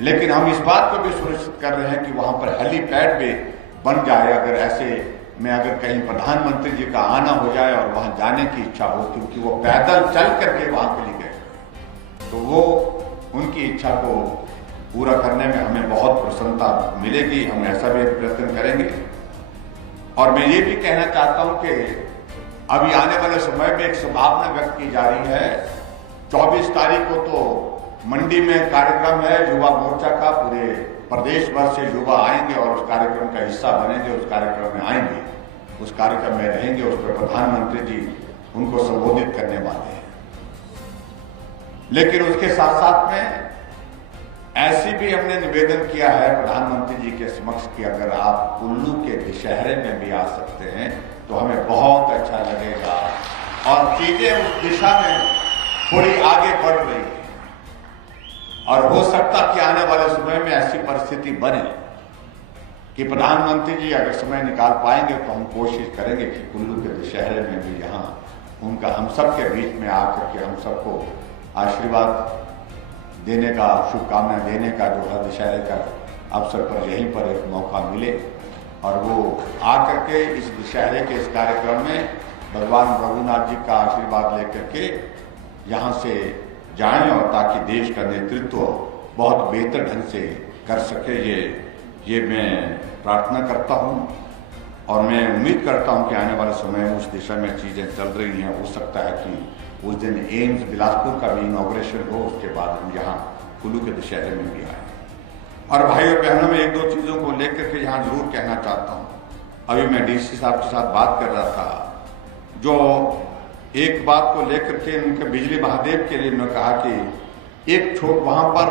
लेकिन हम इस बात को भी सुनिश्चित कर रहे हैं कि वहां पर हेलीपैड भी बन जाए। अगर ऐसे में अगर कहीं प्रधानमंत्री जी का आना हो जाए और वहां जाने की इच्छा हो, क्योंकि वो पैदल चल करके वहां के लिए गए, तो वो उनकी इच्छा को पूरा करने में हमें बहुत प्रसन्नता मिलेगी। हम ऐसा भी प्रयत्न करेंगे। और मैं ये भी कहना चाहता हूं कि अभी आने वाले समय में एक संभावना व्यक्त की जा रही है। 24 तारीख को तो मंडी में कार्यक्रम है युवा मोर्चा का। पूरे प्रदेश भर से युवा आएंगे और उस कार्यक्रम का हिस्सा बनेंगे, उस कार्यक्रम में आएंगे, उस कार्यक्रम में रहेंगे। उस पर प्रधानमंत्री जी उनको संबोधित करने वाले हैं। लेकिन उसके साथ साथ में ऐसी भी हमने निवेदन किया है प्रधानमंत्री जी के समक्ष कि अगर आप कुल्लू के दशहरे में भी आ सकते हैं तो हमें बहुत अच्छा लगेगा। और चीजें उस दिशा में थोड़ी आगे बढ़ रही है और हो सकता कि आने वाले समय में ऐसी परिस्थिति बने कि प्रधानमंत्री जी अगर समय निकाल पाएंगे तो हम कोशिश करेंगे कि कुल्लू के दशहरे में भी यहाँ उनका हम सब के बीच में आकर के हम सबको आशीर्वाद देने का, शुभकामना देने का जो है दशहरे का अवसर पर यहीं पर एक मौका मिले और वो आकर के इस दशहरे के इस कार्यक्रम में भगवान रघुनाथ जी का आशीर्वाद लेकर के यहाँ से जाएं और ताकि देश का नेतृत्व बहुत बेहतर ढंग से कर सके। ये मैं प्रार्थना करता हूँ और मैं उम्मीद करता हूँ कि आने वाले समय में उस दिशा में चीजें चल रही हैं। हो सकता है कि उस दिन एम्स बिलासपुर का भी इनॉग्रेशन हो, उसके बाद हम यहाँ कुल्लू के दशहरे में भी आए। और भाई और बहनों में एक दो चीजों को लेकर के यहाँ जरूर कहना चाहता हूँ। अभी मैं डीसी साहब के साथ बात कर रहा था, जो एक बात को लेकर के उनके बिजली महादेव के लिए मैं कहा कि एक वहां पर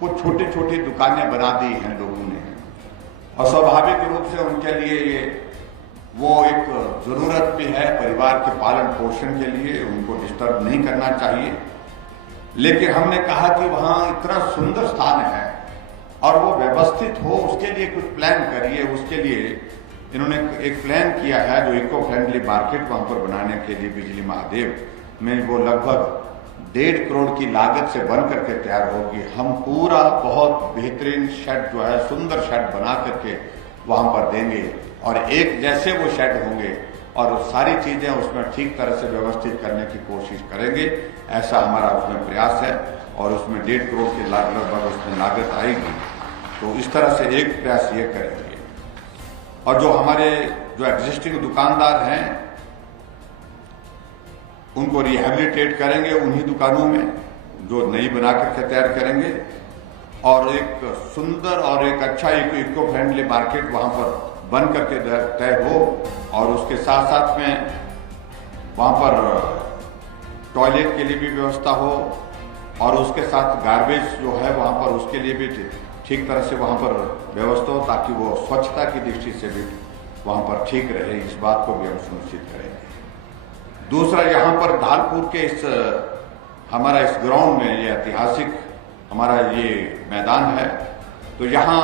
कुछ छोटी छोटी दुकानें बना दी हैं लोगों ने और स्वाभाविक रूप से उनके लिए वो एक जरूरत भी है परिवार के पालन पोषण के लिए, उनको डिस्टर्ब नहीं करना चाहिए। लेकिन हमने कहा कि वहां इतना सुंदर स्थान है और वो व्यवस्थित हो, उसके लिए कुछ प्लान करिए। उसके लिए इन्होंने एक प्लान किया है जो इको फ्रेंडली मार्केट वहां पर बनाने के लिए बिजली महादेव में वो लगभग 1.5 करोड़ की लागत से बन करके तैयार होगी। हम पूरा बहुत बेहतरीन शेड जो है, सुंदर शेड बना करके वहां पर देंगे और एक जैसे वो शेड होंगे और सारी चीजें उसमें ठीक तरह से व्यवस्थित करने की कोशिश करेंगे। ऐसा हमारा उसमें प्रयास है और उसमें 1.5 करोड़ की लगभग उसमें लागत आएगी। तो इस तरह से एक प्रयास ये करेंगे। और जो हमारे जो एग्जिस्टिंग दुकानदार हैं उनको रिहेबिलिटेट करेंगे उन्हीं दुकानों में जो नई बना करके तैयार करेंगे और एक सुंदर और एक अच्छा इको फ्रेंडली मार्केट वहां पर बन करके तय हो। और उसके साथ साथ में वहां पर टॉयलेट के लिए भी व्यवस्था हो और उसके साथ गार्बेज जो है वहां पर उसके लिए भी ठीक तरह से वहां पर व्यवस्था हो ताकि वो स्वच्छता की दृष्टि से भी वहां पर ठीक रहे। इस बात को भी हम सुनिश्चित करेंगे। दूसरा, यहाँ पर ढालपुर के हमारा इस ग्राउंड में ये ऐतिहासिक हमारा ये मैदान है, तो यहाँ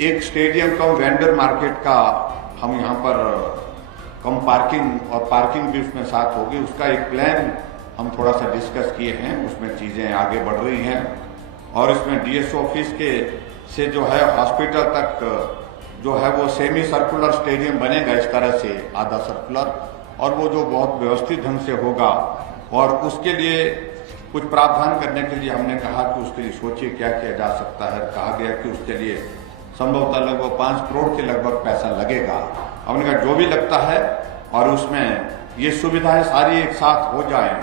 एक स्टेडियम कम वेंडर मार्केट का हम यहाँ पर कम पार्किंग और पार्किंग भी उसमें साथ होगी। उसका एक प्लान हम थोड़ा सा डिस्कस किए हैं, उसमें चीजें आगे बढ़ रही हैं और इसमें डीएसओ ऑफिस के से जो है हॉस्पिटल तक जो है वो सेमी सर्कुलर स्टेडियम बनेगा, इस तरह से आधा सर्कुलर, और वो जो बहुत व्यवस्थित ढंग से होगा। और उसके लिए कुछ प्रावधान करने के लिए हमने कहा कि उसके लिए सोचिए क्या किया जा सकता है। कहा गया कि उसके लिए संभवतः लगभग 5 करोड़ के लगभग पैसा लगेगा। हमने कहा जो भी लगता है और उसमें ये सुविधाएं सारी एक साथ हो जाएं,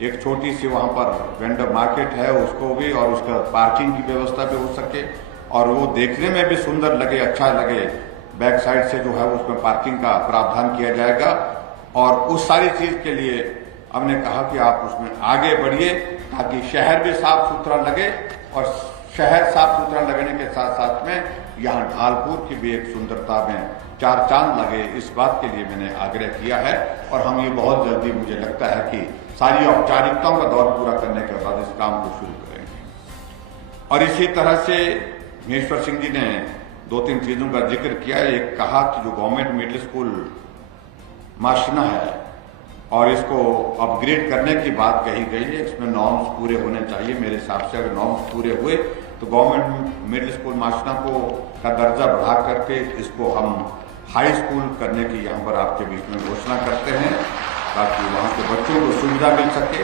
एक छोटी सी वहां पर वेंडर मार्केट है उसको भी और उसका पार्किंग की व्यवस्था भी हो सके और वो देखने में भी सुंदर लगे, अच्छा लगे। बैक साइड से जो है उसमें पार्किंग का प्रावधान किया जाएगा और उस सारी चीज के लिए हमने कहा कि आप उसमें आगे बढ़िए ताकि शहर भी साफ सुथरा लगे और शहर साफ सुथरा लगने के साथ साथ में यहाँ ढालपुर की भी एक सुंदरता में 4 चांद लगे। इस बात के लिए मैंने आग्रह किया है और हम ये बहुत जल्दी, मुझे लगता है कि सारी औपचारिकताओं का दौर पूरा करने के बाद इस काम को शुरू करेंगे। और इसी तरह से महेश्वर सिंह जी ने 2-3 चीजों का जिक्र किया। एक कहा कि जो गवर्नमेंट मिडिल स्कूल माशना है और इसको अपग्रेड करने की बात कही गई है। इसमें नॉर्म्स पूरे होने चाहिए। मेरे हिसाब से अगर नॉर्म्स पूरे हुए तो गवर्नमेंट मिडिल स्कूल माशना को का दर्जा बढ़ा करके इसको हम हाई स्कूल करने की यहाँ पर आपके बीच में घोषणा करते हैं, ताकि वहाँ के बच्चों को सुविधा मिल सके।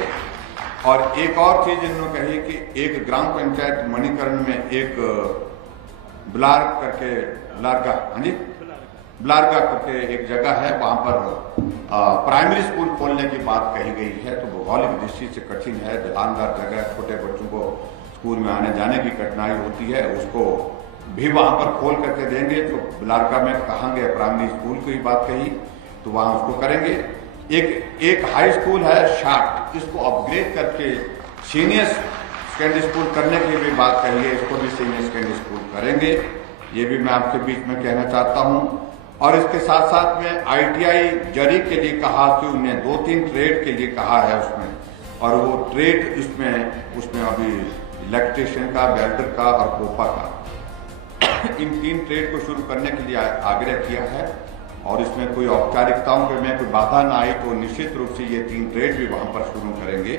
और एक और चीज इन्होंने कही कि एक ग्राम पंचायत मणिकरण में एक ब्लारगा करके एक जगह है, वहाँ पर प्राइमरी स्कूल खोलने की बात कही गई है। तो भौगोलिक दृष्टि से कठिन है, ढलानदार जगह, छोटे बच्चों को स्कूल में आने जाने की कठिनाई होती है, उसको भी वहाँ पर खोल करके देंगे। तो ब्लारगा में कहेंगे प्राइमरी स्कूल की बात कही तो वहाँ उसको करेंगे। एक हाई स्कूल है शाट, इसको अपग्रेड करके सीनियर सेकेंडरी स्कूल करने की भी बात कही है, इसको भी सीनियर सेकेंडरी स्कूल करेंगे। ये भी मैं आपके बीच में कहना चाहता हूँ। और इसके साथ साथ में ITI जरी के लिए कहा कि उन्हें 2-3 ट्रेड के लिए कहा है उसमें, और वो ट्रेड उसमें अभी इलेक्ट्रिशियन का, वेल्डर का और कोपा का इन 3 ट्रेड को शुरू करने के लिए आग्रह किया है। और इसमें कोई औपचारिकताओं में कोई बाधा ना आई तो निश्चित रूप से ये 3 ट्रेड भी वहां पर शुरू करेंगे।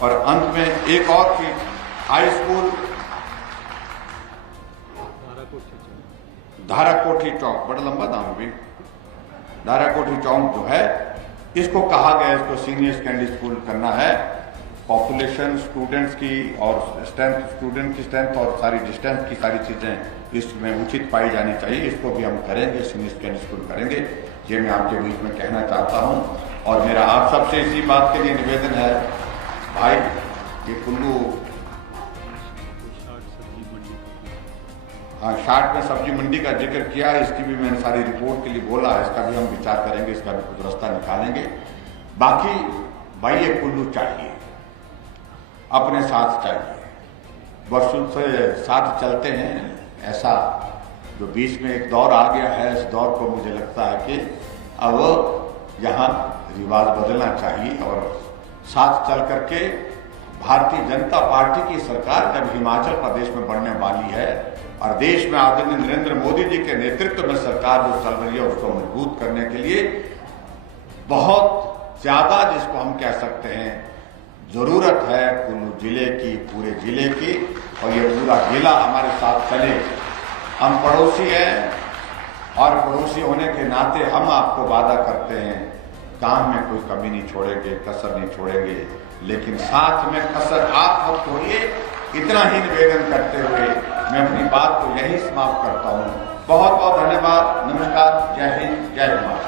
और अंत में एक और चीज, हाई स्कूल धाराकोठी चौक, बड़ा लंबा नाम है, धाराकोठी चौक जो है इसको कहा गया, इसको सीनियर सेकेंडरी स्कूल करना है। पॉपुलेशन स्टूडेंट्स की और स्टूडेंट की स्ट्रेंथ और सारी डिस्टेंस की सारी चीजें इसमें उचित पाई जानी चाहिए। इसको भी हम करेंगे, सीनियर सेकेंडरी स्कूल करेंगे। ये मैं आपके बीच में कहना चाहता हूँ। और मेरा आप सबसे इसी बात के लिए निवेदन है, भाई ये कुल्लू शाट में सब्जी मंडी का जिक्र किया है, इसकी भी मैंने सारी रिपोर्ट के लिए बोला है, इसका भी हम विचार करेंगे, इसका भी कुछ रास्ता निकालेंगे। बाकी भाई ये कुल्लू चाहिए, अपने साथ चाहिए, वर्षों से साथ चलते हैं। ऐसा जो बीच में एक दौर आ गया है, इस दौर को मुझे लगता है कि अब यहाँ रिवाज बदलना चाहिए। और साथ चल करके भारतीय जनता पार्टी की सरकार जब हिमाचल प्रदेश में बनने वाली है और देश में आदरणीय नरेंद्र मोदी जी के नेतृत्व में सरकार जो चल रही है उसको मजबूत करने के लिए बहुत ज्यादा, जिसको हम कह सकते हैं, जरूरत है कुल्लू जिले की, पूरे जिले की। और ये पूरा जिला हमारे साथ चले। हम पड़ोसी हैं और पड़ोसी होने के नाते हम आपको वादा करते हैं, काम में कोई कमी नहीं छोड़ेंगे, कसर नहीं छोड़ेंगे, लेकिन साथ में कसर आप मत छोड़िए। इतना ही निवेदन करते हुए मैं अपनी बात को यही समाप्त करता हूँ। बहुत बहुत धन्यवाद। नमस्कार। जय हिंद, जय हिमाचल।